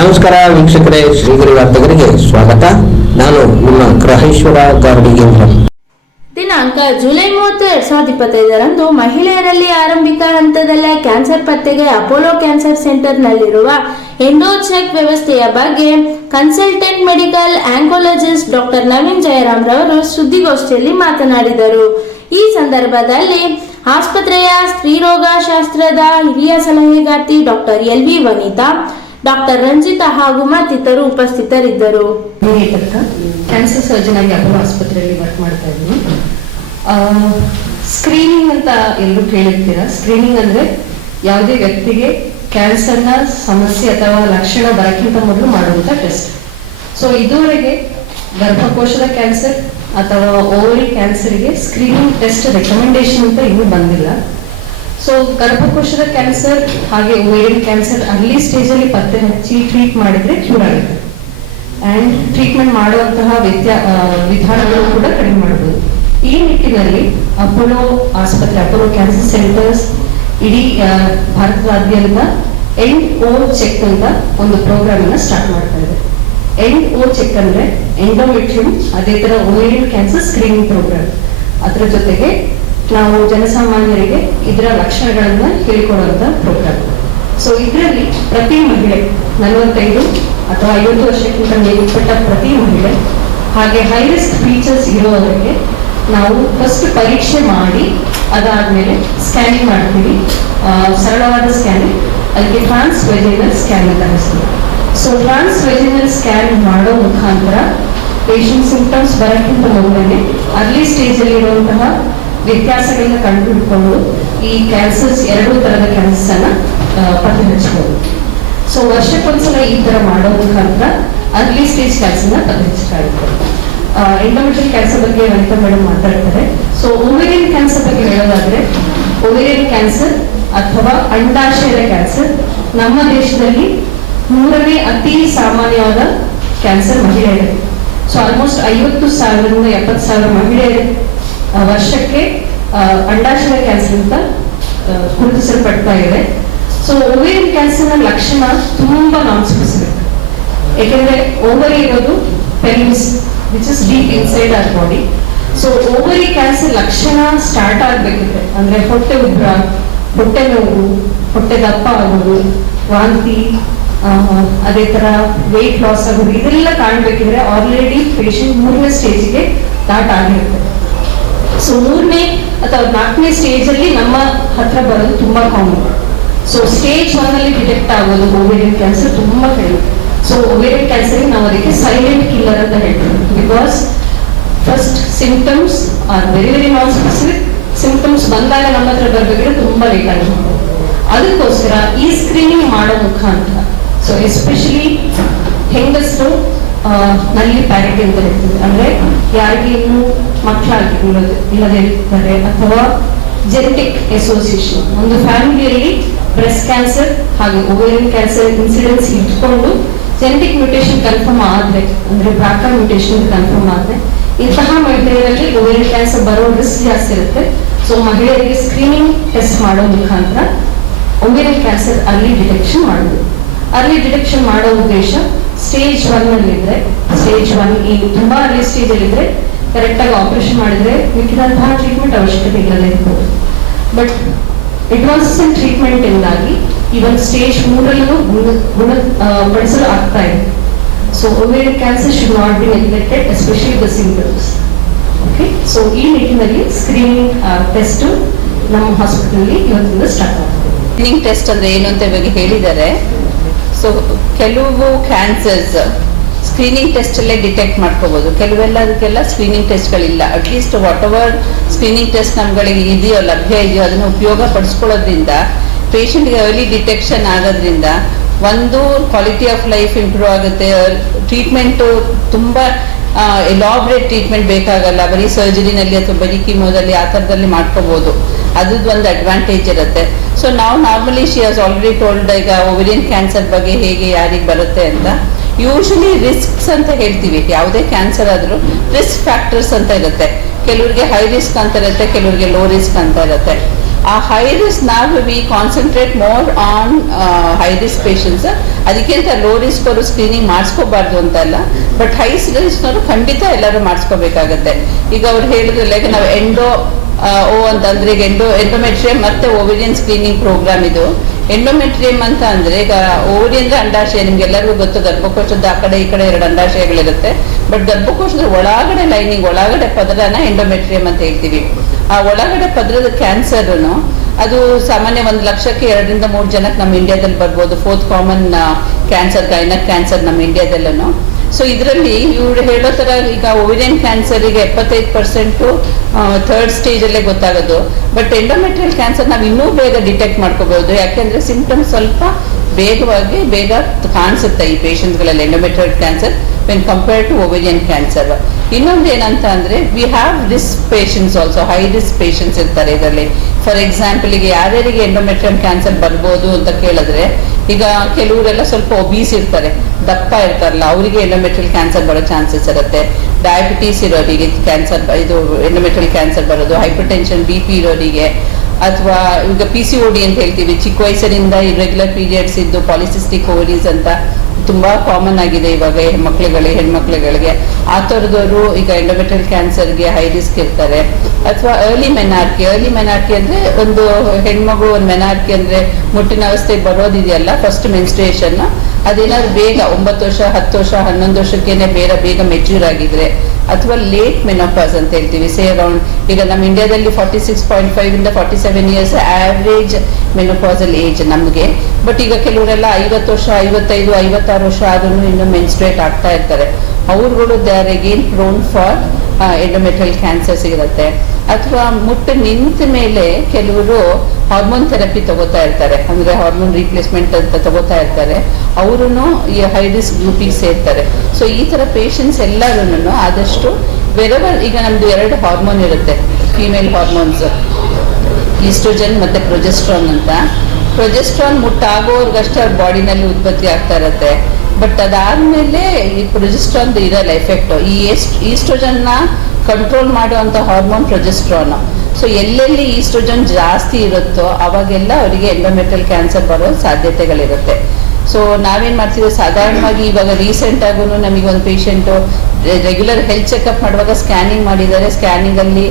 ನಮಸ್ಕಾರ ವೀಕ್ಷಕರೇ, ಶ್ರೀಗಿರಿ ವಾರ್ತೆಗರಿಗೆ ಸ್ವಾಗತ. ನಾನು ನಿಮ್ಮ ಗ್ರಹೇಶ್ವರ ಗಾರ್ಡಿಗೇಂದ್ರ ದಿನಾಂಕ ಜುಲೈ ಮೂವತ್ತು, ಎರಡ್ ಸಾವಿರದ ಇಪ್ಪತ್ತೈದರಂದು ಮಹಿಳೆಯರಲ್ಲಿ ಆರಂಭಿಕ ಹಂತದಲ್ಲೇ ಕ್ಯಾನ್ಸರ್ ಪತ್ತೆಗೆ ಅಪೋಲೋ ಕ್ಯಾನ್ಸರ್ ಸೆಂಟರ್ ನಲ್ಲಿರುವ ಎಂಡೋ ಎಂಡೋಚೆಕ್ ವ್ಯವಸ್ಥೆಯ ಬಗ್ಗೆ consultant medical oncologist doctor Naveen Jayaram ರವರು ಸುದ್ದಿಗೋಷ್ಠಿಯಲ್ಲಿ ಮಾತನಾಡಿದರು. ಈ ಸಂದರ್ಭದಲ್ಲಿ ಆಸ್ಪತ್ರೆಯ ಸ್ತ್ರೀರೋಗ ಶಾಸ್ತ್ರದ ಹಿರಿಯ ಸಲಹೆಗಾರ್ತಿ doctor L V Vanitha doctor Ranjitha ಹಾಗೂ ಮತ್ತಿತರು ಉಪಸ್ಥಿತರಿದ್ದರು. ಕ್ಯಾನ್ಸರ್ ಸರ್ಜನ್ ಆಗಿ ಅಪೋಲೋ ಆಸ್ಪತ್ರೆಯಲ್ಲಿ ವರ್ಕ್ ಮಾಡ್ತಾ ಇದ್ದೀನಿ. ಸ್ಕ್ರೀನಿಂಗ್ ಅಂತ ಎಲ್ಲರೂ ಕೇಳಿರ್ತೀರಾ? ಸ್ಕ್ರೀನಿಂಗ್ ಅಂದ್ರೆ ಯಾವುದೇ ವ್ಯಕ್ತಿಗೆ ಕ್ಯಾನ್ಸರ್ನ ಸಮಸ್ಯೆ ಅಥವಾ ಲಕ್ಷಣ ಬರಕ್ಕಿಂತ ಮೊದಲು ಮಾಡುವಂಥ ಟೆಸ್ಟ್ ಸೊ ಇದುವರೆಗೆ ಗರ್ಭಕೋಶದ ಕ್ಯಾನ್ಸರ್ ಅಥವಾ ಓವರಿ ಕ್ಯಾನ್ಸರ್ಗೆ ಸ್ಕ್ರೀನಿಂಗ್ ಟೆಸ್ಟ್ ರೆಕಮೆಂಡೇಶನ್ ಅಂತ ಇನ್ನೂ ಬಂದಿಲ್ಲ. ಸೊ ಗರ್ಭಕೋಶದ ಕ್ಯಾನ್ಸರ್ ಹಾಗೆ ಓವೇರಿಯನ್ ಕ್ಯಾನ್ಸರ್ ಅರ್ಲಿ ಸ್ಟೇಜ್ ಅಲ್ಲಿ ಪತ್ತೆ ಹಚ್ಚಿ ಟ್ರೀಟ್ ಮಾಡಿದ್ರೆ ಕ್ಯೂರ್ ಆಗುತ್ತೆ. ಅಂಡ್ ಟ್ರೀಟ್ಮೆಂಟ್ ಮಾಡುವಂತಹ ವ್ಯತ್ಯ ವಿಧಾನಗಳು ಕೂಡ ಕಡಿಮೆ ಮಾಡಬಹುದು ಈ ನಿಟ್ಟಿನಲ್ಲಿ ಅಪೋಲೋ ಆಸ್ಪತ್ರೆ, ಅಪೋಲೋ ಕ್ಯಾನ್ಸರ್ ಸೆಂಟರ್ಸ್ ಇಡೀ ಭಾರತದಾದ್ಯಂತ ಎಂಡ್ ಓ ಚೆಕ್ ಅಂತ ಒಂದು ಪ್ರೋಗ್ರಾಮ್ ಅನ್ನ ಸ್ಟಾರ್ಟ್ ಮಾಡ್ತಾ ಇದೆ. ಎಂಡ್ ಓ ಚೆಕ್ ಅಂದ್ರೆ ಎಂಡೋಮೆಟ್ರಿಯಂ ಅದೇ ತರ ಓವೇರಿಯನ್ ಕ್ಯಾನ್ಸರ್ ಸ್ಕ್ರೀನಿಂಗ್ ಪ್ರೋಗ್ರಾಮ್ ಅದರ ಜೊತೆಗೆ ನಾವು ಜನಸಾಮಾನ್ಯರಿಗೆ ಇದರ ಲಕ್ಷಣಗಳನ್ನ ಹೇಳಿಕೊಡುವಂತ ಪ್ರೋಗ್ರಾಮ್ ಸೊ ಇದರಲ್ಲಿ ಪ್ರತಿ ಮಹಿಳೆ ನಲವತ್ತೈದು ಅಥವಾ ಐವತ್ತು ವರ್ಷಕ್ಕಿಂತ ಮೇಲ್ಪಟ್ಟ ಪ್ರತಿ ಮಹಿಳೆ ಹಾಗೆ ಹೈ ರಿಸ್ಕ್ ಫೀಚರ್ಸ್ ಇರೋದಕ್ಕೆ ನಾವು ಫಸ್ಟ್ ಪರೀಕ್ಷೆ ಮಾಡಿ ಅದಾದ್ಮೇಲೆ ಸ್ಕ್ಯಾನಿಂಗ್ ಮಾಡ್ತೀವಿ. ಸರಳವಾದ ಸ್ಕ್ಯಾನಿಂಗ್ ಅದಕ್ಕೆ ಟ್ರಾನ್ಸ್ ವೆಜಿನಲ್ ಸ್ಕ್ಯಾನ್ ಅಂತ ಹೆಸರು. ಸೊ ಟ್ರಾನ್ಸ್ ವೆಜಿನಲ್ ಸ್ಕ್ಯಾನ್ ಮಾಡೋ ಮುಖಾಂತರ ಪೇಷಂಟ್ ಸಿಂಪ್ಟಮ್ಸ್ ಬರೋಕ್ಕಿಂತ ಮೊದಲೇ ಅರ್ಲಿ ಸ್ಟೇಜ್ ಅಲ್ಲಿ ಇರುವಂತಹ ವ್ಯತ್ಯಾಸಗಳನ್ನ ಕಂಡುಹಿಡ್ಕೊಂಡು ಈ ಕ್ಯಾನ್ಸರ್ಸ್ ಎರಡು ತರದ ಕ್ಯಾನ್ಸರ್ಸ್ ಅನ್ನ ಆ, ಪತ್ತೆ ಹಚ್ಚಬಹುದು ಸೊ ವರ್ಷಕ್ಕೊಂದ್ಸಲ ಈ ತರ ಮಾಡೋ ಮುಖಾಂತರ ಅರ್ಲಿ ಸ್ಟೇಜ್ ಕ್ಯಾನ್ಸರ್ನ ಪತ್ತೆ ಇರ್ತಾರೆ ಎಂಡೋಮೆಟ್ರಿಯಲ್ ಕ್ಯಾನ್ಸರ್ ಬಗ್ಗೆ ವನಿತಾ ಮೇಡಮ್ ಮಾತಾಡ್ತಾರೆ. ಸೊ ಓವೇರಿಯನ್ ಕ್ಯಾನ್ಸರ್ ಬಗ್ಗೆ ಹೇಳೋದಾದ್ರೆ ಓವೇರಿಯನ್ ಕ್ಯಾನ್ಸರ್ ಅಥವಾ ಅಂಡಾಶಯದ ಕ್ಯಾನ್ಸರ್ ನಮ್ಮ ದೇಶದಲ್ಲಿ ಮೂರನೇ ಅತಿ ಸಾಮಾನ್ಯವಾದ ಕ್ಯಾನ್ಸರ್ ಮಹಿಳೆಯರೇ. ಸೊ ಆಲ್ಮೋಸ್ಟ್ ಐವತ್ತು ಸಾವಿರದಿಂದ ಎಪ್ಪತ್ತು ಸಾವಿರ ಮಹಿಳೆಯರು. ವರ್ಷಕ್ಕೆ ಅಂಡಾಶಯ ಕ್ಯಾನ್ಸರ್ ಅಂತ ಗುರುತಿಸಲ್ಪಡ್ತಾ ಇದೆ. ಸೊ ಓವೇರಿಯನ್ ಕ್ಯಾನ್ಸರ್ನ ಲಕ್ಷಣ ತುಂಬಾ ನಾನ್ ಸ್ಪೆಸಿಫಿಕ್ ಯಾಕೆಂದ್ರೆ ಓವರಿ ಇರೋದು pelvis which is deep inside our body so ovary cancer ಲಕ್ಷಣ ಸ್ಟಾರ್ಟ್ ಆಗ್ಬೇಕಿದ್ರೆ ಅಂದ್ರೆ ಹೊಟ್ಟೆ ಉಗ್ರ ಹೊಟ್ಟೆ ನೋವು, ಹೊಟ್ಟೆ ದಪ್ಪ ಆಗೋದು, ವಾಂತಿ ಅದೇ ತರ ವೆಯ್ಟ್ ಲಾಸ್ ಆಗೋದು, ಇದೆಲ್ಲ ಕಾಣ್ಬೇಕಿದ್ರೆ ಆಲ್ರೆಡಿ ಪೇಷಂಟ್ ಮೂರನೇ ಸ್ಟೇಜ್ಗೆ ಸ್ಟಾರ್ಟ್ ಆಗಿರುತ್ತೆ. ಸೊ ಮೂರನೇ ಅಥವಾ ನಾಲ್ಕನೇ ಸ್ಟೇಜ್ ಅಲ್ಲಿ ನಮ್ಮ ಹತ್ರ ಬರೋದು ತುಂಬಾ ಕಾಮನ್ ಸೊ ಸ್ಟೇಜ್ ಒನ್ ಅಲ್ಲಿ ಡಿಟೆಕ್ಟ್ ಆಗೋದು ಓವೇರಿಯನ್ ಕ್ಯಾನ್ಸರ್ ತುಂಬಾ ಕಡಿಮೆ. ಸೊ ಓವೇರಿಯನ್ ಕ್ಯಾನ್ಸರ್ ನಾವು ಅದಕ್ಕೆ ಸೈಲೆಂಟ್ ಕಿಲ್ಲರ್ ಅಂತ ಹೇಳ್ತೀವಿ. Because first symptoms are very very non specific symptoms ಬಂದಾಗ ನಮ್ಮ ಹತ್ರ ಬರ್ಬೇಕಿದ್ರೆ ತುಂಬಾ ಲೇಟ್ ಆಗಿ ಅದಕ್ಕೋಸ್ಕರ ಈ ಸ್ಕ್ರೀನಿಂಗ್ ಮಾಡೋ ಮುಖಾಂತರ ಸೊ ಎಸ್ಪೆಷಲಿ ಹೆಂಗಸರು ನಲ್ಲಿ ಪ್ಯಾರಿಟಿ ಅಂತ ಹೇಳ್ತೀವಿ. ಅಂದ್ರೆ ಯಾರಿಗೆ ಇನ್ನು ಮಕ್ಕಳಾಗಿ ಇಲ್ಲದೆ ಇರ್ತಾರೆ ಅಥವಾ ಜೆನೆಟಿಕ್ ಅಸೋಸಿಯೇಷನ್ ಒಂದು ಫ್ಯಾಮಿಲಿಯಲ್ಲಿ ಬ್ರೆಸ್ಟ್ ಕ್ಯಾನ್ಸರ್ ಹಾಗೆ ಓವೇರಿಯನ್ ಕ್ಯಾನ್ಸರ್ ಇನ್ಸಿಡೆನ್ಸ್ ಇಟ್ಕೊಂಡು ಜೆನೆಟಿಕ್ ಮ್ಯೂಟೇಶನ್ ಕನ್ಫರ್ಮ್ ಆದ್ರೆ ಅಂದ್ರೆ ಬ್ರಾಕಾ ಮ್ಯೂಟೇಶನ್ ಕನ್ಫರ್ಮ್ ಆದ್ರೆ ಇಂತಹ ಮಹಿಳೆಯರಲ್ಲಿ ಓವೇರಿಯನ್ ಕ್ಯಾನ್ಸರ್ ಬರೋ ರಿಸ್ಕ್ ಜಾಸ್ತಿ ಇರುತ್ತೆ. ಸೊ ಮಹಿಳೆಯರಿಗೆ ಸ್ಕ್ರೀನಿಂಗ್ ಟೆಸ್ಟ್ ಮಾಡೋ ಮುಖಾಂತರ ಓವೇರಿಯನ್ ಕ್ಯಾನ್ಸರ್ ಅರ್ಲಿ ಡಿಟೆಕ್ಷನ್ ಮಾಡೋದು ಅರ್ಲಿ ಡಿಟೆಕ್ಷನ್ ಮಾಡೋ ಉದ್ದೇಶ ಸ್ಟೇಜ್ ಒನ್ ಅಲ್ಲಿ ಇದ್ರೆ ಸ್ಟೇಜ್ ಒನ್ ಈ ತುಂಬಾ ಅರ್ಲಿ ಸ್ಟೇಜ್ ಅಲ್ಲಿ ಇದ್ರೆ ಕರೆಕ್ಟ್ ಆಗಿ ಆಪರೇಷನ್ ಮಾಡಿದ್ರೆ ಮಿಕ್ಕಿದಂತಹ ಟ್ರೀಟ್ಮೆಂಟ್ ಅವಶ್ಯಕತೆ ಇಲ್ಲ ಇರ್ಬೋದು ಬಟ್ ಅಡ್ವಾನ್ಸ್ ಟ್ರೀಟ್ಮೆಂಟ್ ಇಂದಾಗಿ ಒಂದು ಸ್ಟೇಜ್ ಮೂರಲ್ಲೂ ಗುಣ ಗುಣ ಆ, ಪಡಿಸಲು ಆಗ್ತಾ ಇದೆ. So ovarian cancer should not be neglected especially the symptoms okay so ಈ ನಿಟ್ಟಿನಲ್ಲಿ ಸ್ಕ್ರೀನಿಂಗ್ ಟೆಸ್ಟ್ ನಮ್ಮ ಹಾಸ್ಪಿಟಲ್ ಇವತ್ತಿಂದ ಸ್ಟಾರ್ಟ್ ಆಗ್ತದೆ. ಸ್ಕ್ರೀನಿಂಗ್ ಟೆಸ್ಟ್ ಅಂದ್ರೆ ಏನು ಅಂತ ಇವಾಗ ಹೇಳಿದ್ದಾರೆ. ಸೊ ಕೆಲವು ಕ್ಯಾನ್ಸರ್ಸ್ ಸ್ಕ್ರೀನಿಂಗ್ ಟೆಸ್ಟ್ ಅಲ್ಲೇ ಡಿಟೆಕ್ಟ್ ಮಾಡ್ಕೋಬೋದು. ಕೆಲವೆಲ್ಲ ಅದಕ್ಕೆಲ್ಲ screening ಟೆಸ್ಟ್ಗಳಿಲ್ಲ at least whatever screening test ನಮ್ಗಳಿಗೆ ಇದೆಯೋ, ಲಭ್ಯ ಇದೆಯೋ, ಅದನ್ನು ಉಪಯೋಗ ಪಡಿಸ್ಕೊಳ್ಳೋದ್ರಿಂದ ಪೇಷಂಟ್ಗೆ ಅರ್ಲಿ ಡಿಟೆಕ್ಷನ್ ಆಗೋದ್ರಿಂದ ಒಂದು ಕ್ವಾಲಿಟಿ ಆಫ್ ಲೈಫ್ ಇಂಪ್ರೂವ್ ಆಗುತ್ತೆ. ಟ್ರೀಟ್ಮೆಂಟು ತುಂಬ ಎಲಾಬ್ರೇಟ್ ಟ್ರೀಟ್ಮೆಂಟ್ ಬೇಕಾಗಲ್ಲ. ಬರೀ ಸರ್ಜರಿನಲ್ಲಿ ಅಥವಾ ಬರೀ ಕಿಮೋದಲ್ಲಿ ಆ ಥರದಲ್ಲಿ ಮಾಡ್ಕೋಬೋದು. ಅದ್ರದ್ದು ಒಂದು ಅಡ್ವಾಂಟೇಜ್ ಇರುತ್ತೆ. ಸೊ ನಾವು normally she has already told ಈಗ ಓವೇರಿಯನ್ ಕ್ಯಾನ್ಸರ್ ಬಗ್ಗೆ ಹೇಗೆ ಯಾರಿಗೆ ಬರುತ್ತೆ ಅಂತ. ಯೂಶಲಿ ರಿಸ್ಕ್ಸ್ ಅಂತ ಹೇಳ್ತೀವಿ. ಯಾವುದೇ ಕ್ಯಾನ್ಸರ್ ಆದರೂ ರಿಸ್ಕ್ ಫ್ಯಾಕ್ಟರ್ಸ್ ಅಂತ ಇರುತ್ತೆ. ಕೆಲವರಿಗೆ ಹೈ ರಿಸ್ಕ್ ಅಂತ ಇರುತ್ತೆ, ಕೆಲವರಿಗೆ ಲೋ ರಿಸ್ಕ್ ಅಂತ ಇರುತ್ತೆ. ಆ ಹೈ ರಿಸ್ಕ್ ನಾವು we concentrate more on high risk patients ಅದಕ್ಕಿಂತ ಲೋ ರಿಸ್ಕ್ ಅವರು ಸ್ಕ್ರೀನಿಂಗ್ ಮಾಡಿಸ್ಕೋಬಾರ್ದು ಅಂತಲ್ಲ. ಬಟ್ ಹೈ ರಿಸ್ಕ್ನವರು ಖಂಡಿತ ಎಲ್ಲರೂ ಮಾಡಿಸ್ಕೋಬೇಕಾಗತ್ತೆ. ಈಗ ಅವ್ರು ಹೇಳಿದ್ರು ಲೈಕ್ ನಾವು ಎಂಡೋ ಓ ಅಂತಂದ್ರೆ ಈಗ ಎಂಡೋ ಎಂಡೋಮೆಟ್ರಿಯಂ ಮತ್ತೆ ಓವಿಡಿಯನ್ ಸ್ಕ್ರೀನಿಂಗ್ ಪ್ರೋಗ್ರಾಮ್ ಇದು. ಎಂಡೋಮೆಟ್ರಿಯಂ ಅಂತ ಅಂದ್ರೆ ಈಗ ಓವರಿ ಅಂದ್ರೆ ಅಂಡಾಶಯ, ನಿಮ್ಗೆಲ್ಲರಿಗೂ ಗೊತ್ತು ಗರ್ಭಕೋಶದ ಆ ಕಡೆ ಈ ಕಡೆ ಎರಡು ಅಂಡಾಶಯಗಳಿರುತ್ತೆ. ಬಟ್ ಗರ್ಭಕೋಶದ ಒಳಗಡೆ ಲೈನಿಂಗ್ ಒಳಗಡೆ ಪದರನ ಎಂಡೋಮೆಟ್ರಿಯಂ ಅಂತ ಹೇಳ್ತೀವಿ. ಆ ಒಳಗಡೆ ಪದ್ರದ ಕ್ಯಾನ್ಸರ್ನು ಅದು ಸಾಮಾನ್ಯ ಒಂದು ಲಕ್ಷಕ್ಕೆ ಎರಡರಿಂದ ಮೂರು ಜನಕ್ಕೆ ನಮ್ಮ ಇಂಡಿಯಾದಲ್ಲಿ ಬರ್ಬೋದು fourth common cancer gynaec cancer ನಮ್ಮ ಇಂಡಿಯಾದಲ್ಲೂ ಸೊ ಇದರಲ್ಲಿ ಇವ್ರು ಹೇಳೋ ಥರ ಈಗ ಓವಿರಿಯನ್ ಕ್ಯಾನ್ಸರಿಗೆ ಎಪ್ಪತ್ತೈದು ಪರ್ಸೆಂಟು ಥರ್ಡ್ ಸ್ಟೇಜಲ್ಲೇ ಗೊತ್ತಾಗೋದು. ಬಟ್ ಎಂಡೋಮೆಟ್ರಿಯಲ್ ಕ್ಯಾನ್ಸರ್ ನಾವು ಇನ್ನೂ ಬೇಗ ಡಿಟೆಕ್ಟ್ ಮಾಡ್ಕೋಬಹುದು ಯಾಕೆಂದ್ರೆ ಸಿಂಪ್ಟಮ್ಸ್ ಸ್ವಲ್ಪ ಬೇಗವಾಗಿ ಬೇಗ ಕಾಣಿಸುತ್ತೆ ಈ ಪೇಷಂಟ್ಗಳಲ್ಲಿ endometrial cancer when compared to ovarian cancer ಇನ್ನೊಂದು ಏನಂತ ಅಂದ್ರೆ we have risk patients also high risk patients ಇರ್ತಾರೆ ಇದರಲ್ಲಿ. ಫಾರ್ ಎಕ್ಸಾಂಪಲ್ ಈಗ ಯಾರ್ಯಾರಿಗೆ ಎಂಡೋಮೆಟ್ರಿಯಮ್ ಕ್ಯಾನ್ಸರ್ ಬರ್ಬೋದು ಅಂತ ಕೇಳಿದ್ರೆ, ಈಗ ಕೆಲವರೆಲ್ಲ ಸ್ವಲ್ಪ ಒಬೀಸ್ ಇರ್ತಾರೆ. ದಪ್ಪ ಇರ್ತಾರಲ್ಲ, ಅವರಿಗೆ ಎಂಡೋಮೆಟ್ರಿಯಲ್ ಕ್ಯಾನ್ಸರ್ ಬರೋ ಚಾನ್ಸಸ್ ಇರುತ್ತೆ. ಡಯಾಬಿಟೀಸ್ ಇರೋರಿಗೆ ಕ್ಯಾನ್ಸರ್ ಇದು ಎಂಡೋಮೆಟ್ರಿಯಲ್ ಕ್ಯಾನ್ಸರ್ ಬರೋದು ಹೈಪರ್ ಟೆನ್ಷನ್ ಬಿ ಪಿ ಇರೋರಿಗೆ, ಅಥವಾ ಈಗ ಪಿ ಸಿ ಡಿ ಅಂತ ಹೇಳ್ತೀವಿ, ಚಿಕ್ಕ ವಯಸ್ಸಿನಿಂದ ಇರೆಗ್ಯುಲರ್ ಪೀರಿಯಡ್ಸ್ ಇದ್ದು ಪಾಲಿಸಿಸ್ಟಿಕ್ ಓವರೀಸ್ ಅಂತ ತುಂಬಾ ಕಾಮನ್ ಆಗಿದೆ ಇವಾಗ ಮಕ್ಕಳುಗಳಿಗೆ ಹೆಣ್ಮಕ್ಳುಗಳಿಗೆ. ಆ ಥರದವರು ಈಗ ಎಂಡೋಮೆಟ್ರಿಯಲ್ ಕ್ಯಾನ್ಸರ್ಗೆ ಹೈ ರಿಸ್ಕ್ ಇರ್ತಾರೆ. ಅಥವಾ ಅರ್ಲಿ ಮೆನಾರ್ಕಿ ಅರ್ಲಿ ಮೆನಾರ್ಕಿ ಅಂದ್ರೆ ಒಂದು ಹೆಣ್ಮಗು ಒಂದು ಮೆನಾರ್ಕಿ ಅಂದ್ರೆ ಮುಟ್ಟಿನ ಅವಸ್ಥೆಗೆ ಬರೋದಿದೆಯಲ್ಲ ಫಸ್ಟ್ ಮೆನ್ಸ್ಟ್ರೇಷನ್ ಅದೇನಾದ್ರು ಬೇಗ, ಒಂಬತ್ತು ವರ್ಷ, ಹತ್ತು ವರ್ಷ, ಹನ್ನೊಂದು ವರ್ಷಕ್ಕೇನೆ ಬೇರೆ ಬೇಗ ಮೆಚ್ಯೂರ್ ಆಗಿದ್ರೆ, ಅಥವಾ ಲೇಟ್ ಮೆನೋಪಾಸ್ ಅಂತ ಹೇಳ್ತೀವಿ. ಸೇ ಅರೌಂಡ್ ಈಗ ನಮ್ಮ ಇಂಡಿಯಾದಲ್ಲಿ ಫಾರ್ಟಿ ಸಿಕ್ಸ್ ಪಾಯಿಂಟ್ ಫೈವ್ ಇಂದ forty seven years average menopausal age ನಮಗೆ. ಬಟ್ ಈಗ ಕೆಲವರೆಲ್ಲ ಐವತ್ತು ವರ್ಷ, ಐವತ್ತೈದು, ಐವತ್ತಾರು ವರ್ಷ ಆದ್ರೂ ಇನ್ನು ಮೆನ್ಸ್ಟ್ರೇಟ್ ಆಗ್ತಾ ಇರ್ತಾರೆ. ಅವ್ರುಗಳು they are again prone for endometrial cancers ಇರುತ್ತೆ ಅಥವಾ ಮುಟ್ಟು ನಿಂತ ಮೇಲೆ ಕೆಲವರು ಹಾರ್ಮೋನ್ ಥೆರಪಿ ತಗೋತಾ ಇರ್ತಾರೆ. ಅಂದ್ರೆ ಹಾರ್ಮೋನ್ ರೀಪ್ಲೇಸ್ಮೆಂಟ್ ಅಂತ ತಗೋತಾ ಇರ್ತಾರೆ. ಅವರು ಈ ಹೈ ರಿಸ್ಕ್ ಗ್ರೂಪಿಗೆ ಸೇರ್ತಾರೆ. ಸೊ ಈ ತರ ಪೇಷಂಟ್ಸ್ ಎಲ್ಲರೂ ಆದಷ್ಟು ವೆರವರ್ ಈಗ ನಮ್ದು ಎರಡು ಹಾರ್ಮೋನ್ ಇರುತ್ತೆ. ಫೀಮೇಲ್ ಹಾರ್ಮೋನ್ಸ್ ಈಸ್ಟ್ರೋಜನ್ ಮತ್ತೆ ಪ್ರೊಜೆಸ್ಟ್ರಾನ್ ಅಂತ. ಪ್ರೊಜೆಸ್ಟ್ರಾನ್ ಮುಟ್ಟಾಗೋರ್ಗಷ್ಟೇ ಅವ್ರ ಬಾಡಿನಲ್ಲಿ ಉತ್ಪತ್ತಿ ಆಗ್ತಾ ಇರತ್ತೆ. ಬಟ್ ಅದಾದ್ಮೇಲೆ ಈ ಪ್ರೊಜೆಸ್ಟ್ರಾನ್ ಇರಲ್ಲ ಎಫೆಕ್ಟ್ ಈ ಎಸ್ಟ್, ಈಸ್ಟ್ರೋಜನ್ನ ಕಂಟ್ರೋಲ್ ಮಾಡುವಂತ ಹಾರ್ಮೋನ್ ಪ್ರೊಜೆಸ್ಟ್ರಾನ್ ಸೊ ಎಲ್ಲೆಲ್ಲಿ ಈಸ್ಟ್ರೋಜನ್ ಜಾಸ್ತಿ ಇರುತ್ತೋ ಅವಾಗೆಲ್ಲ ಅವರಿಗೆ ಎಂಡೋಮೆಟ್ರಿಯಲ್ ಕ್ಯಾನ್ಸರ್ ಬರೋ ಸಾಧ್ಯತೆಗಳಿರುತ್ತೆ. ಸೊ ನಾವೇನು ಮಾಡ್ತೀವಿ ಸಾಧಾರಣವಾಗಿ ಇವಾಗ ನಮಗೆ ಒಂದು ಪೇಷಂಟು ರೆಗ್ಯುಲರ್ ಹೆಲ್ತ್ ಚೆಕಪ್ ಮಾಡುವಾಗ ಸ್ಕ್ಯಾನಿಂಗ್ ಮಾಡಿದ್ದಾರೆ ಸ್ಕ್ಯಾನಿಂಗ್ ಅಲ್ಲಿ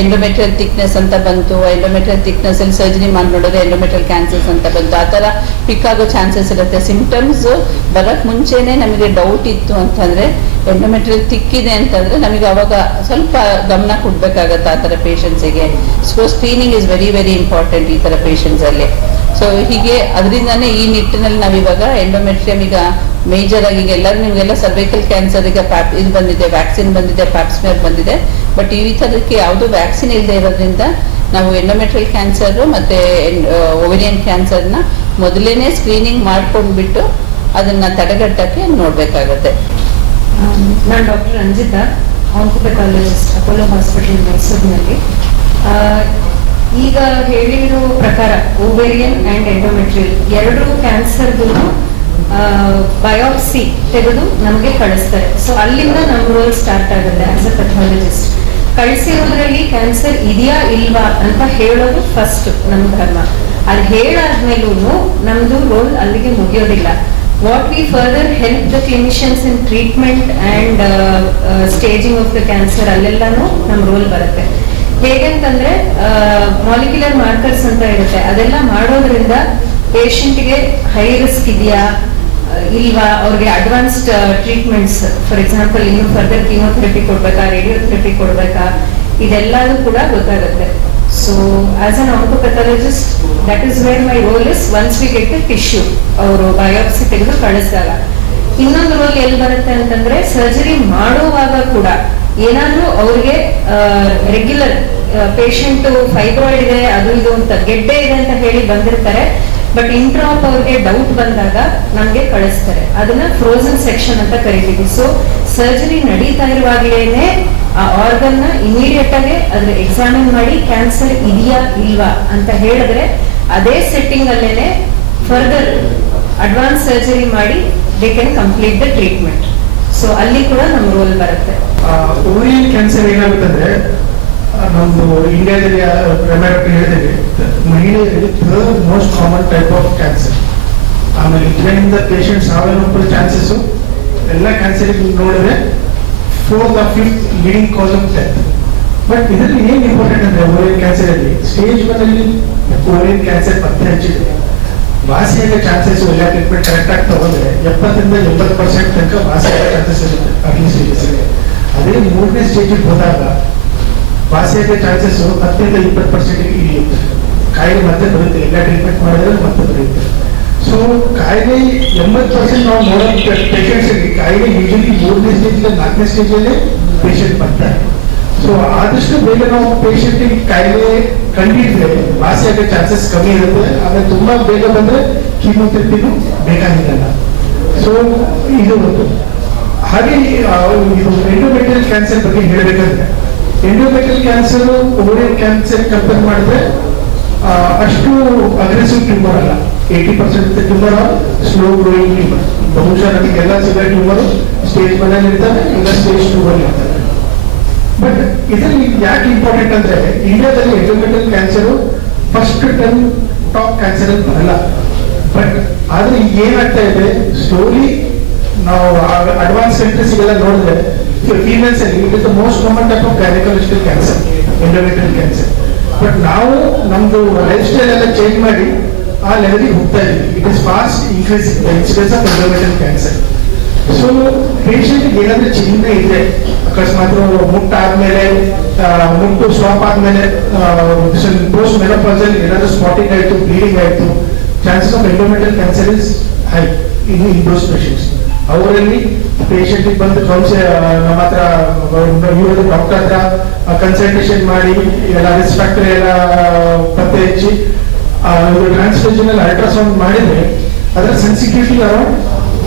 ಎಂಡೋಮೆಟ್ರಿಯಲ್ ಥಿಕ್ನೆಸ್ ಅಂತ ಬಂತು. ಎಂಡೋಮೆಟ್ರಿಯಲ್ ಥಿಕ್ನೆಸ್ ಅಲ್ಲಿ ಸರ್ಜರಿ ಮಾಡಿ ನೋಡಿದ್ರೆ ಎಂಡೋಮೆಟ್ರಿಯಲ್ ಕ್ಯಾನ್ಸರ್ಸ್ ಅಂತ ಬಂತು. ಆ ಥರ ಪಿಕ್ ಆಗೋ ಚಾನ್ಸಸ್ ಇರುತ್ತೆ. ಸಿಂಪ್ಟಮ್ಸ್ ಬರೋಕ್ಕೆ ಮುಂಚೆನೆ ನಮಗೆ ಡೌಟ್ ಇತ್ತು ಅಂತಂದ್ರೆ ಎಂಡೋಮೆಟ್ರಿಯಲ್ ತಿಕ್ಕಿದೆ ಅಂತಂದ್ರೆ ನಮಗೆ ಅವಾಗ ಸ್ವಲ್ಪ ಗಮನ ಕೊಡ್ಬೇಕಾಗತ್ತೆ ಆ ಥರ ಪೇಷಂಟ್ಸಿಗೆ so screening is very very important ಈ ಥರ ಪೇಷಂಟ್ಸ್ ಅಲ್ಲಿ. ಸೊ ಹೀಗೆ ಅದರಿಂದಾನೇ ಈ ನಿಟ್ಟಿನಲ್ಲಿ ನಾವಿವಾಗ ಎಂಡೋಮೆಟ್ರಿಯಂ ಈಗ ಮೇಜರ್ ಆಗಿ ಈಗ ಎಲ್ಲರೂ ನಿಮಗೆಲ್ಲ ಸರ್ವೈಕಲ್ ಕ್ಯಾನ್ಸರ್ ಈಗ ಪ್ಯಾಪ್ ಇದು ಬಂದಿದೆ ವ್ಯಾಕ್ಸಿನ್ ಬಂದಿದೆ ಪ್ಯಾಪ್ಸ್ಮೇರ್ ಬಂದಿದೆ. ಬಟ್ ಈ ಥರಕ್ಕೆ ಯಾವುದೂ ವ್ಯಾಕ್ಸಿನ್ ಇಲ್ಲದೆ ಇರೋದ್ರಿಂದ ನಾವು ಎಂಡೋಮೆಟ್ರಿಯಲ್ ಕ್ಯಾನ್ಸರ್ ಮತ್ತೆ ಓವಿರಿಯನ್ ಕ್ಯಾನ್ಸರ್ನ ಮೊದಲೇನೆ ಸ್ಕ್ರೀನಿಂಗ್ ಮಾಡ್ಕೊಂಡ್ಬಿಟ್ಟು ಅದನ್ನ ತಡೆಗಟ್ಟಕ್ಕೆ ನೋಡಬೇಕಾಗತ್ತೆ. ನಾನು doctor Ranjita oncopathologist Apollo hospital ಮೈಸೂರಿನಲ್ಲಿ. ಈಗ ಹೇಳಿರೋ ಪ್ರಕಾರ ಓವೇರಿಯನ್ ಅಂಡ್ ಎಂಡೋಮೆಟ್ರಿಯಲ್ ಎರಡು ಕ್ಯಾನ್ಸರ್ದು ಬಯೋಪ್ಸಿ ತೆಗೆದು ನಮಗೆ ಕಳಿಸ್ತಾರೆ. ಸೊ ಅಲ್ಲಿಂದ ನಮ್ಮ ರೋಲ್ ಸ್ಟಾರ್ಟ್ ಆಗುತ್ತೆ ಆಸ್ ಅ ಪೆಥಾಲಜಿಸ್ಟ್ ಕಳಿಸಿರೋದ್ರಲ್ಲಿ ಕ್ಯಾನ್ಸರ್ ಇದೆಯಾ ಇಲ್ವಾ ಅಂತ ಹೇಳೋದು ಫಸ್ಟ್ ನಮ್ಮ ಧರ್ಮ. ಅದು ಹೇಳಾದ್ಮೇಲೂ ನಮ್ದು ರೋಲ್ ಅಲ್ಲಿಗೆ ಮುಗಿಯೋದಿಲ್ಲ. What we further help the clinicians in treatment and staging of the cancer ಅಲ್ಲೆಲ್ಲಾನು ನಮ್ಮ ರೋಲ್ ಬರುತ್ತೆ. ಹೇಗಂತಂದ್ರೆ ಮಾಲಿಕ್ಯುಲರ್ ಮಾರ್ಕರ್ಸ್ ಅಂತ ಇರುತ್ತೆ. ಅದೆಲ್ಲ ಮಾಡೋದ್ರಿಂದ ಪೇಷಂಟ್ಗೆ ಹೈ ರಿಸ್ಕ್ ಇದೆಯಾ? ಇಲ್ವಾ? ಅವ್ರಿಗೆ ಅಡ್ವಾನ್ಸ್ಡ್ ಟ್ರೀಟ್ಮೆಂಟ್ಸ್ ಫಾರ್ ಎಕ್ಸಾಂಪಲ್ ಇನ್ನು ಫರ್ದರ್ ಕೀಮೋಥೆರಪಿ ಕೊಡ್ಬೇಕಾ ರೇಡಿಯೋಥೆರಪಿ ಕೊಡ್ಬೇಕಾ? ಇದೆಲ್ಲದೂ ಕೂಡ ಗೊತ್ತಾಗುತ್ತೆ. So as an oncopathologist that is where my role is once we get tissue ಅವರು ಬಯೋಪ್ಸಿ ತೆಗೆದು ಕಳಿಸಿದಾಗ. ಇನ್ನೊಂದು ರೋಲ್ ಎಲ್ಲಿ ಬರುತ್ತೆ ಅಂತಂದ್ರೆ ಸರ್ಜರಿ ಮಾಡುವಾಗ ಕೂಡ. ಏನಾದ್ರೂ ಅವ್ರಿಗೆ ರೆಗ್ಯುಲರ್ ಪೇಷಂಟ್ ಫೈಬ್ರಾಯ್ಡ್ ಇದೆ, ಅದು ಇದು ಅಂತ ಗೆಡ್ಡೆ ಇದೆ ಅಂತ ಹೇಳಿ ಬಂದಿರ್ತಾರೆ. ಬಟ್ ಇಂಟ್ರಾಪ್ ಅವ್ರಿಗೆ ಡೌಟ್ ಬಂದಾಗ ನಮ್ಗೆ ಕಳಿಸ್ತಾರೆ. ಅದನ್ನ ಫ್ರೋಸನ್ ಸೆಕ್ಷನ್ ಅಂತ ಕರಿತೀವಿ. ಸೊ ಸರ್ಜರಿ ನಡೀತಾ ಇರುವಾಗಲೇನೆ ಆ ಆರ್ಗನ್ನ ಇಮಿಡಿಯೇಟ್ ಆಗಿ ಅದ್ರ ಎಕ್ಸಾಮಿನ್ ಮಾಡಿ ಕ್ಯಾನ್ಸರ್ ಇದೆಯಾ ಇಲ್ವಾ ಅಂತ ಹೇಳಿದ್ರೆ ಅದೇ ಸೆಟ್ಟಿಂಗ್ ಅಲ್ಲೇನೆ ಫರ್ದರ್ ಅಡ್ವಾನ್ಸ್ ಸರ್ಜರಿ ಮಾಡಿ they can complete the treatment so ಅಲ್ಲಿ ಕೂಡ ನಮ್ಮ ರೋಲ್ ಬರುತ್ತೆ. ಓರಿಯನ್ ಕ್ಯಾನ್ಸರ್ ಏನಾಗುತ್ತಂದ್ರೆ ಆ, ನಮ್ದು ಇಂಡಿಯಾದಲ್ಲಿ ಹೇಳಿದ್ದೇವೆ ಮಹಿಳೆಯರಲ್ಲಿ third most common type of cancer ಆಮೇಲೆ ಇದರಿಂದ ಪೇಷಂಟ್ ಸಾವಿರ ಚಾನ್ಸಸ್ಸು ಎಲ್ಲ ಕ್ಯಾನ್ಸರ್ ನೋಡಿದ್ರೆ fourth of fifth leading cause of death but ಇದರಲ್ಲಿ ಏನ್ ಇಂಪಾರ್ಟೆಂಟ್ ಅಂದ್ರೆ ಓರಿಯನ್ ಕ್ಯಾನ್ಸರ್ ಅಲ್ಲಿ? ಸ್ಟೇಜ್ ಒನ್ ಅಲ್ಲಿ ಓರಿಯನ್ ಕ್ಯಾನ್ಸರ್ ಪತ್ತೆ ಹಚ್ಚಿದೆ. ವಾಸಿಯಾದ ಚಾನ್ಸಸ್ ಎಲ್ಲ ಟ್ರೀಟ್ಮೆಂಟ್ ಕರೆಕ್ಟ್ ಆಗಿ ತಗೊಂಡ್ರೆ ಎಪ್ಪತ್ತರಿಂದ ಎಂಬತ್ತು ಪರ್ಸೆಂಟ್ ತನಕ ವಾಸಿಯಾದ ಚಾನ್ಸಸ್ ಇರುತ್ತೆ. ಅರ್ಲಿ ಸ್ಟೇಜಸ್ಗೆ ಅದೇ ಮೂರನೇ ಸ್ಟೇಜಿಗೆ ಹೋದಾಗ ವಾಸಿಯಾಗೋ ಚಾನ್ಸಸ್ ಹತ್ತರಿಂದ ಇಪ್ಪತ್ತು ಪರ್ಸೆಂಟ್ಗೆ ಇಳಿಯುತ್ತೆ. ಕಾಯಿಲೆ ಮತ್ತೆ ಬರುತ್ತೆ, ಎಲ್ಲ ಟ್ರೀಟ್ಮೆಂಟ್ ಮಾಡಿದ್ರೆ ಮತ್ತೆ ಬರುತ್ತೆ. ಸೊ ಕಾಯಿಲೆ ಎಂಬತ್ತು ಪರ್ಸೆಂಟ್ ನಾವು ನೋಡೋ ಪೇಷಂಟ್ಸ್ಗೆ ಕಾಯಿಲೆ ಯೂಶಲಿ ಮೂರನೇ ಸ್ಟೇಜ್ ನಾಲ್ಕನೇ ಸ್ಟೇಜಲ್ಲೇ ಪೇಷಂಟ್ ಬರ್ತಾರೆ. ಸೊ ಆದಷ್ಟು ಬೇಗ ನಾವು ಪೇಷಂಟಿಗೆ ಕಾಯಿಲೆ ಕಂಡಿದ್ರೆ ವಾಸಿ ಆಗೋ ಚಾನ್ಸಸ್ ಕಮ್ಮಿ ಇರುತ್ತೆ ಆಮೇಲೆ ತುಂಬಾ ಬೇಗ ಬಂದ್ರೆ ಕೀಮೋಥೆರಪಿನೂ ಬೇಕಾಗಿಲ್ಲ ಸೊ ಇದು ಒಂದು. ಹಾಗೆ ಎಂಡೋಮೆಟ್ರಿಯಲ್ ಕ್ಯಾನ್ಸರ್ ಬಗ್ಗೆ ಹೇಳಬೇಕಂದ್ರೆ endometrial cancer ovarian cancer compare ಮಾಡಿದ್ರೆ ಅಷ್ಟು ಅಗ್ರೆಸಿವ್ ಟ್ಯೂಮರ್ ಅಲ್ಲ. Eighty percent tumour slow growing tumour ಬಹುಶಃ ನಮಗೆಲ್ಲ ಸಿಗೋ ಟ್ಯೂಮರ್ ಸ್ಟೇಜ್ ಮನೇಲಿ ಇರ್ತಾರೆ ಇಲ್ಲ ಸ್ಟೇಜ್ ಟೂ ಅಲ್ಲಿ ಇರ್ತಾರೆ ಬಟ್ ಇದರಲ್ಲಿ ಯಾಕೆ ಇಂಪಾರ್ಟೆಂಟ್ ಅಂದ್ರೆ ಇಂಡಿಯಾದಲ್ಲಿ endometrial cancer first time top cancer ಬರಲ್ಲ. ಬಟ್ ಆದ್ರೆ ಏನಾಗ್ತಾ ಇದೆ ಸ್ಲೋಲಿ ನಾವು ಅಡ್ವಾನ್ಸ್ ಕಂಟ್ರೀಸ್ಗೆಲ್ಲ ನೋಡಿದ್ರೆ ಫೀಮೇಲ್ಸ್ ಅಲ್ಲಿ it is the most common type of gynaecological cancer endometrial cancer but ನಾವು ನಮ್ದು ಲೈಫ್ ಸ್ಟೈಲ್ ಎಲ್ಲ ಚೇಂಜ್ ಮಾಡಿ, ಆ ಲೆವೆಲ್ಗೆ ಹೋಗ್ತಾ ಇದ್ದೀವಿ. It is fast increase incidence of endometrial cancer so patient ಏನಾದ್ರೂ ಚಿಹ್ನೆ ಇದೆ ಅಕಸ್ಮಾತ್ ಮುಟ್ಟಾದ್ಮೇಲೆ ಮುಟ್ಟು ಸ್ಟಾಪ್ ಆದ್ಮೇಲೆ ಪೋಸ್ಟ್ ಮೆನೋಪಾಸಲ್ ಏನಾದ್ರೂ ಸ್ಪಾಟಿಂಗ್ ಆಯ್ತು ಬ್ಲೀಡಿಂಗ್ ಆಯ್ತು chances of endometrial cancer is high in in those patients ಅವರಲ್ಲಿ ಪೇಷಂಟ್ ಬಂದು ಕೌನ್ಸಿ ನಮ್ಮ ಹತ್ರ ಡಾಕ್ಟರ್ ಹತ್ರ ಕನ್ಸಲ್ಟೇಷನ್ ಮಾಡಿ, ಎಲ್ಲ ರಿಸ್ಕ್ ಫ್ಯಾಕ್ಟರ್ ಎಲ್ಲ ಪತ್ತೆ ಹಚ್ಚಿ ಟ್ರಾನ್ಸ್ಲೇಷನಲ್ ಅಲ್ಟ್ರಾಸೌಂಡ್ ಮಾಡಿದ್ರೆ ಅದರ sensitivity around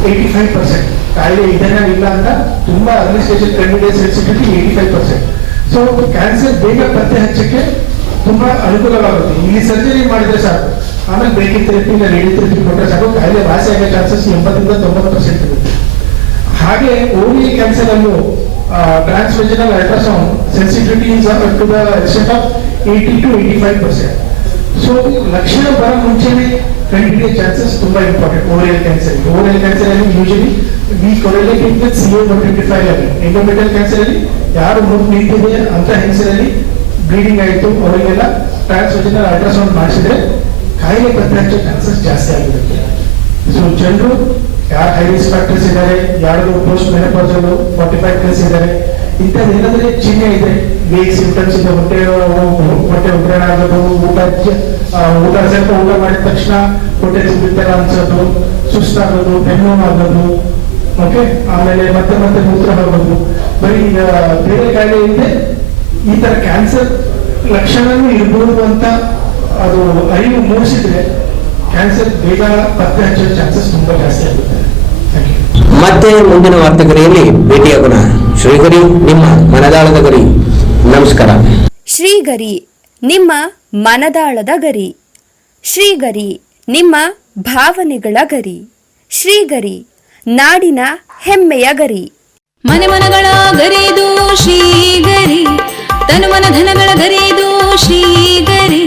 eighty five percent ಕಾಯಿಲೆ ಇದನ್ನ ಇಲ್ಲ ಅಂತ ತುಂಬಾ ಅರ್ಲಿ ಸ್ಟೇಜ್ ಕಂಡಿದೆ sensitivity eighty five percent so cancer ಬೇಗ ಪತ್ತೆ ಹಚ್ಚಕ್ಕೆ ತುಂಬಾ ಅನುಕೂಲವಾಗುತ್ತೆ. ಇಲ್ಲಿ ಸರ್ಜರಿ ಮಾಡಿದ್ರೆ ಸಾಕು. ಆಮೇಲೆ ಬ್ರೇಕಿಂಗ್ ಥೆರಪಿ ಇಲ್ಲ ರೇಡಿಯೋಥೆರಪಿ ಕೊಟ್ಟರೆ ಸಾಕು. ಕಾಯಿಲೆ ವಾಸಿ ಆಗೋ ಚಾನ್ಸಸ್ ಎಂಬತ್ತರಿಂದ ತೊಂಬತ್ತು ಪರ್ಸೆಂಟ್ ಇರುತ್ತೆ. ಹಾಗೆ ಓವಿ ಕ್ಯಾನ್ಸರ್ ಅನ್ನು transvaginal ultrasound sensitivity is to the extent of eighty to eighty five percent so ಲಕ್ಷಣ ಬರೋ ಮುಂಚೆನೆ ಕಂಡಿಡಿಯೋ ಚಾನ್ಸಸ್ ತುಂಬಾ important ovarian cancer ovarian cancer ಅಲ್ಲಿ usually we correlated with C one twenty five ಅಲ್ಲಿ. ಎಂಡೋಮೆಟಲ್ ಕ್ಯಾನ್ಸರ್ ಅಲ್ಲಿ ಯಾರು ಮುಟ್ಟು ನಿಂತಿದೆ ಅಂತ ಹೆಸರಲ್ಲಿ ಬ್ಲೀಡಿಂಗ್ ಆಯಿತು, ಅವರಿಗೆಲ್ಲ ಟ್ರಾನ್ಸ್ವೆಜನಲ್ ಅಲ್ಟ್ರಾಸೌಂಡ್ ಮಾಡಿಸಿದ್ರೆ ಕಾಯಿಲೆ ಪತ್ತೆ ಹಚ್ಚೋ ಚಾನ್ಸಸ್ ಜಾಸ್ತಿ ಆಗಿರುತ್ತೆ. ಸೊ ಜನರು ಯಾರು ಹೈ ರಿಸ್ಕ್ ಫ್ಯಾಕ್ಟರ್ಸ್ ಇದ್ದಾರೆ ಯಾರು post menopausal forty five plus ಇದ್ದಾರೆ ಇಂಥದ್ದು ಏನಾದ್ರೆ ಚಿಹ್ನೆ ಇದೆ. ವೇಗ್ ಸಿಂಪ್ಟಮ್ಸ್ ಇದೆ, ಹೊಟ್ಟೆ ಹೊಟ್ಟೆ ಉಗ್ರಣ ಆಗೋದು ಊಟ ಊಟ ಸ್ವಲ್ಪ ಊಟ ಮಾಡಿದ ತಕ್ಷಣ ಹೊಟ್ಟೆ ತುಂಬಿತರ ಅನ್ಸೋದು, ಸುಸ್ತಾಗೋದು ಬೆನ್ನು ಆಗೋದು ಓಕೆ ಆಮೇಲೆ ಮತ್ತೆ ಮತ್ತೆ ಮೂತ್ರ ಹೋಗೋದು. ಬರೀ ಈಗ ಬೇರೆ ಕಾಯಿಲೆ ಇದೆ ಈ ತರ ಕ್ಯಾನ್ಸರ್ ಲಕ್ಷಣನೂ ಇರ್ಬೋದು ಅಂತ ಅದು ಅರಿವು ಮೂಡಿಸಿದ್ರೆ ಕ್ಯಾನ್ಸರ್ ಬೇಗ ಪತ್ತೆ ಹಚ್ಚೋ ಚಾನ್ಸಸ್ ತುಂಬಾ ಜಾಸ್ತಿ ಆಗುತ್ತೆ. ಥ್ಯಾಂಕ್ ಯು ಮತ್ತೆ ಮುಂದಿನ ವಾರ್ತೆಗರಿಯಲ್ಲಿ ಭೇಟಿಯಾಗೋಣ ಶ್ರೀಗರಿ ನಿಮ್ಮ ಮನದಾಳದ ಗರಿ. ನಮಸ್ಕಾರ. ಶ್ರೀಗರಿ ನಿಮ್ಮ ಮನದಾಳದ ಗರಿ. ಶ್ರೀಗರಿ ನಿಮ್ಮ ಭಾವನೆಗಳ ಗರಿ. ಶ್ರೀಗರಿ ನಾಡಿನ ಹೆಮ್ಮೆಯ ಗರಿ. ಮನೆ ಮನಗಳ ಗರಿದು ಶ್ರೀಗರಿ ತನು ಮನ ಧನಗಳ ಗರಿದು ಶ್ರೀಗರಿ.